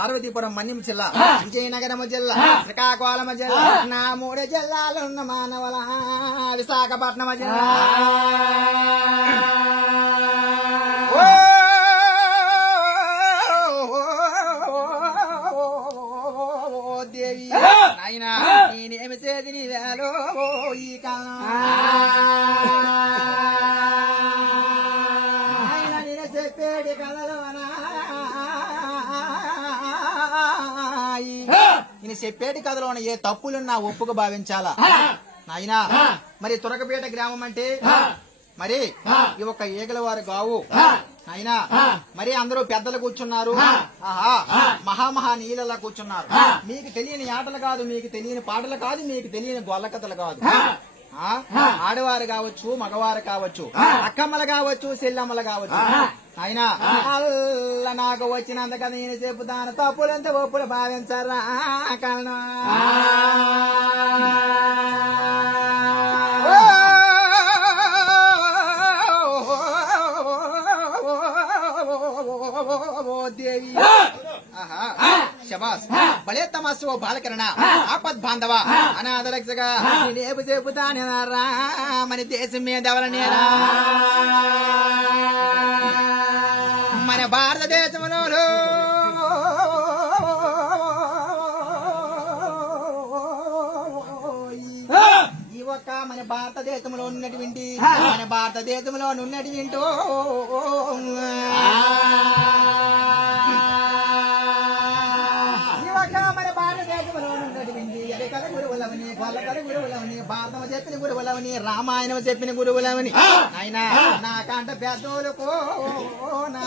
పార్వతీపురం మన్యం జిల్లా విజయనగరం జిల్లా శ్రీకాకుళం జిల్లా నా 3 జిల్లాలు ఉన్న మానవల విశాఖపట్నం జిల్లా దేవి నాయనా నేనేమి చేసి నీ వేలో ఈ కాలం నాయన నేను చెప్పేది కలలోనా నేను చెప్పేటి కథలోన ఏ తప్పులున్నా ఒప్పుకు భావించాలా నాయనా మరి తురకపేట గ్రామం అంటే మరి ఈ ఒక్క ఏగల వారు గావు అయినా మరి అందరూ పెద్దలు కూర్చున్నారు ఆహా మహామహా నీళ్ళలా కూర్చున్నారు మీకు తెలియని ఆటలు కాదు మీకు తెలియని పాటలు కాదు మీకు తెలియని గొల్ల కథలు కాదు ఆడవారు కావచ్చు మగవారు కావచ్చు అక్కమ్మలు కావచ్చు చెల్లమ్మలు కావచ్చు అయినా అల్ల నాకు వచ్చినంత కదా నేను చెప్పుతాను తప్పులంత ఒప్పులు భావించారా కారణం దేవి శబాస్ భలే తమస్సు బాలకరణ ఆపద్ బాంధవ అనాథ రక్షగా నేనేపు చెబుతానే రామని దేశం మీద ఎవరనేరా మన భారతదేశంలో ఈ ఒక్క మన భారతదేశంలో ఉన్నటువంటి మన భారతదేశంలో ఉన్నటువంటి భారతం చెప్పిన గురువులవని రామాయణం చెప్పిన గురువులవని ఆయన నాకంట పెద్దోళ్ళకు నా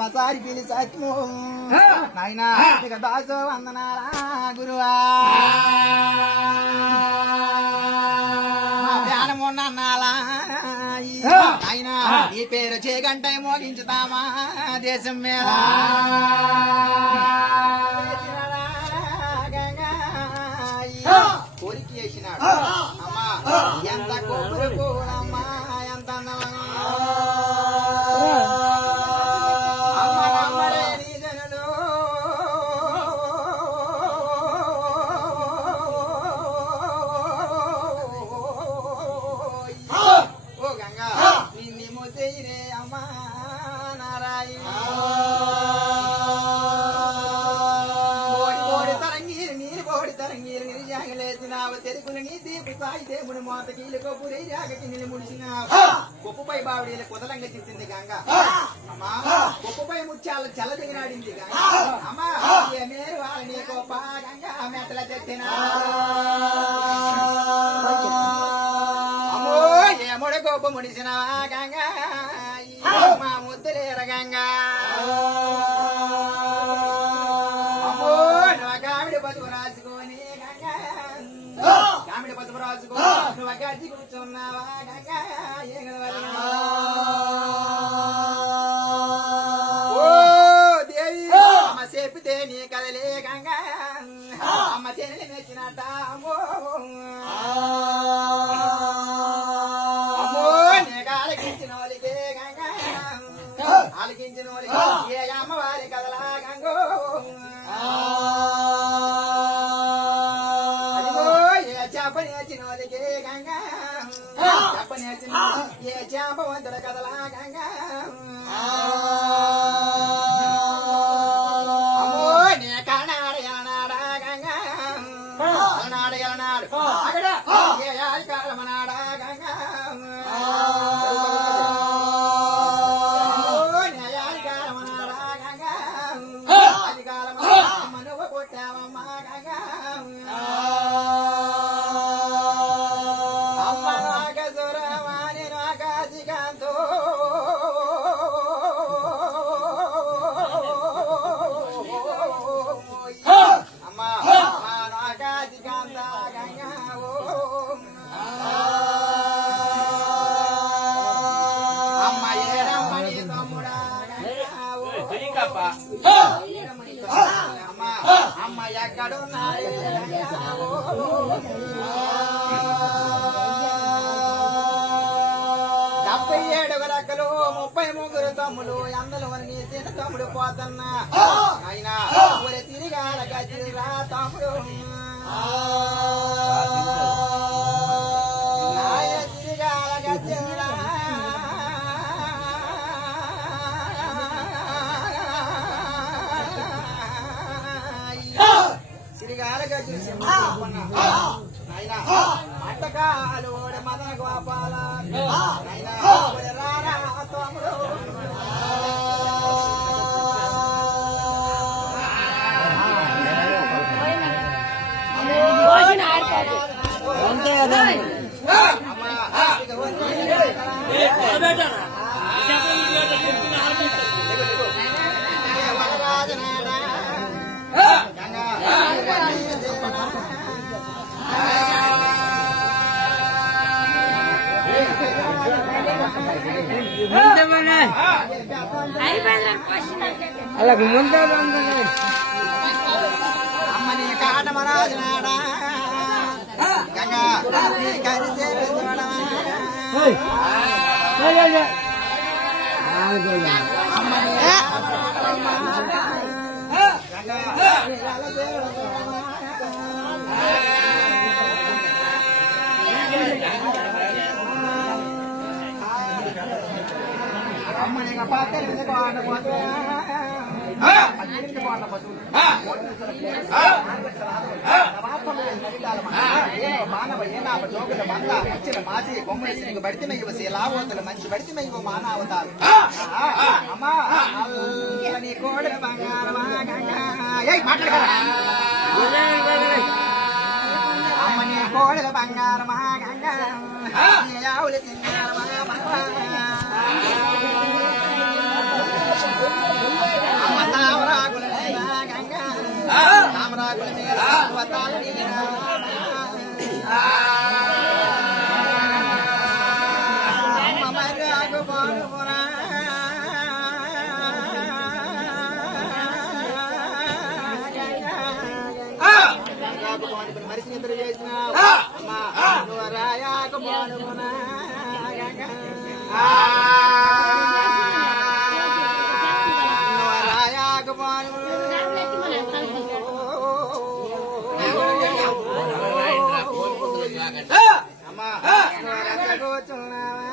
మసారి పిలి సత్యము నాయన ఇక దాసో వందనారా గురువా ధ్యానమున్నాలా ఆయన ఈ పేరు చేయగంట మోగించుతామా దేశం మీద కోరిక చేసినాడు అమ్మా ఎంత కోరుకోనమ్మా ఎంత గొప్పపై బావిడీలు కుదలంగా తిట్టింది గంగ అమ్మా గొప్పపై ముత్యాల చల్ల దిగినాడింది గంగ అమ్మా మేరు వాళ్ళని గొప్ప గంగ మెట్టల తెట్టిన అమ్మో ఏముడ గొప్ప ముడిసిన గంగ మా ముద్దులేర గంగ అమ్మో నువ్వు కావిడి బతుకు రాసుకొని గంగ కామిడి పసుపు రాసుకో నువ్వు గడ్డి కూర్చున్నావా గంగా ఓ దేవి అమ్మ చెప్పితే నీ కదలే గంగా అమ్మ చెల్లి మెచ్చినట్ట అమ్మో అమ్మో నీకు ఆలకించిన వాళ్ళకే గంగా ఆలకించిన వాళ్ళకి ఏ అమ్మవారి కదలా గంగో చెప్పనేర్చిన వాళ్ళకి గంగా చెప్పనేర్చిన ఏ చేపవంతుల కదలా గంగా అమ్మో నీ కన్నాడు ఎలనాడా గంగా అలనాడు ఎలనాడు ఏ ఆదికాలమనాడా గంగా నీ ఆదికాలమనాడా గంగా ఆదికాలమ నువ్వు కొట్టావమ్మా గంగా అమ్మా నాకాశి కాంత గంగా ఓ 37 రక్కలు 33 తమ్ములు అందరూ నీ చిన్న తమ్ముడు పోతన్నా అయినా తిరిగాల గదిరా తమ్ముడు తిరిగాల గదిరా తిరిగాల గది అట్టకాలు మదన గోపాల రారా తమ్ముడు అంతే కదా అలాగే ముందే అమ్మని కాటమరాజనాడా గంగా కలిసే అమ్మని పాత్ర మానవ ఏనాప జోగుల బంద ఇచ్చిన మాసి కొమ్ముడి సిరికి బడితి మెయ్యవ శీలావతులు మంచి బడితి మెయ్యవ మానవతారు అమ్మా నీ కోడల బంగారమా మాట్లాడగలరా అమ్మ నీ కోడల బంగారమా గంగా ఆవుల సింగారమా అమ్మ తామరాకుల గంగా తామరాకుల మీద అమ్మ మర్యాకు పాడుకురా మరిసి నిద్ర చేసిన అమ్మా నువ్వు రాయాకు పాడుకున్నా రాయాకు పాడు అమ్మా కూర్చున్నావా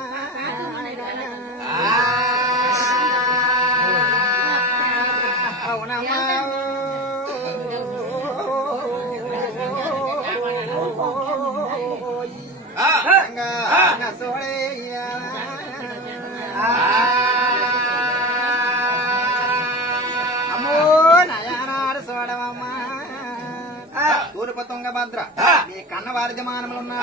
అవునమ్మా అమ్మో నయానాడు చూడవమ్మా తూర్పు తుంగభద్ర నీ కన్నవారి మానములున్నా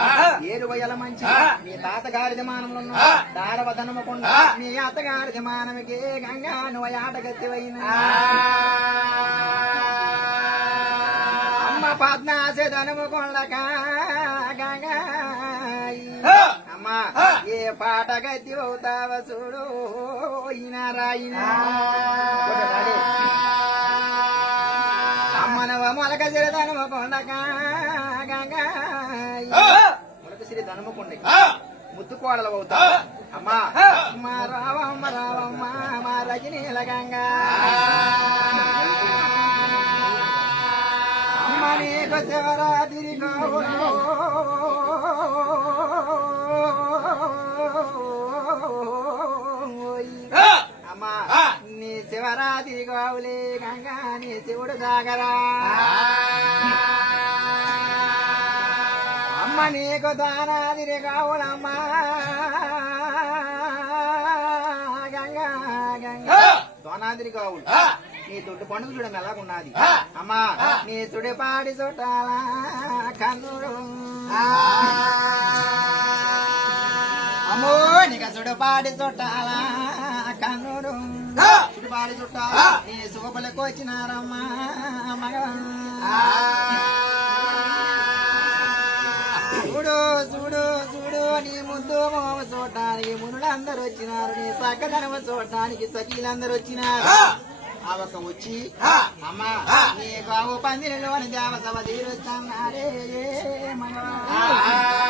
ఏడు వయల మంచి నీ తాతగారి మానములున్నా దారవ ధనమకొండ నీ అత్తగారి మానమికి గంగా నువ్వు ఆటగత్తివైనా అమ్మ పద్నాశ ధనముకొండక గంగా అమ్మా ఏ పాట గతి అవుతావ చూడు రాయినా అమ్మనవ మొలక సిరి ధనమకొండక గంగా మొలక సిరి ధనమకొండ ముద్దుకోడలు అవుతా అమ్మా మా రావమ్మ రావమ్మ మా రజనీల గంగా అమ్మ నీకు శివరాత్రి కావులు అమ్మా నీ శివరాత్రి కావులే గంగా నీ శివుడు సాగరా అమ్మ నీకు దానాదిరి కావులమ్మా గంగా గంగా దోనాదిరి కావులు నీ తొట్టు పండుగ చూడ మెల్లగున్నది అమ్మా నీ చుడి పాడి చుట్టాల కన్నుడు అమ్మో నీకు చుడి పాడి చుట్టాల కన్నుడు చుడి పాడి చుట్టాల నీ శుభలకు వచ్చినారమ్మా మగ చూడు చూడు చూడు నీ ముద్దు మోమ చూడటానికి మునులందరూ వచ్చినారు నీ సకదనమ చూడటానికి సఖీలందరూ వచ్చినారు అవక వచ్చి అమ్మా నీ కావు పందిరిలోని దేవసభ తీరుస్తున్నారే మగవా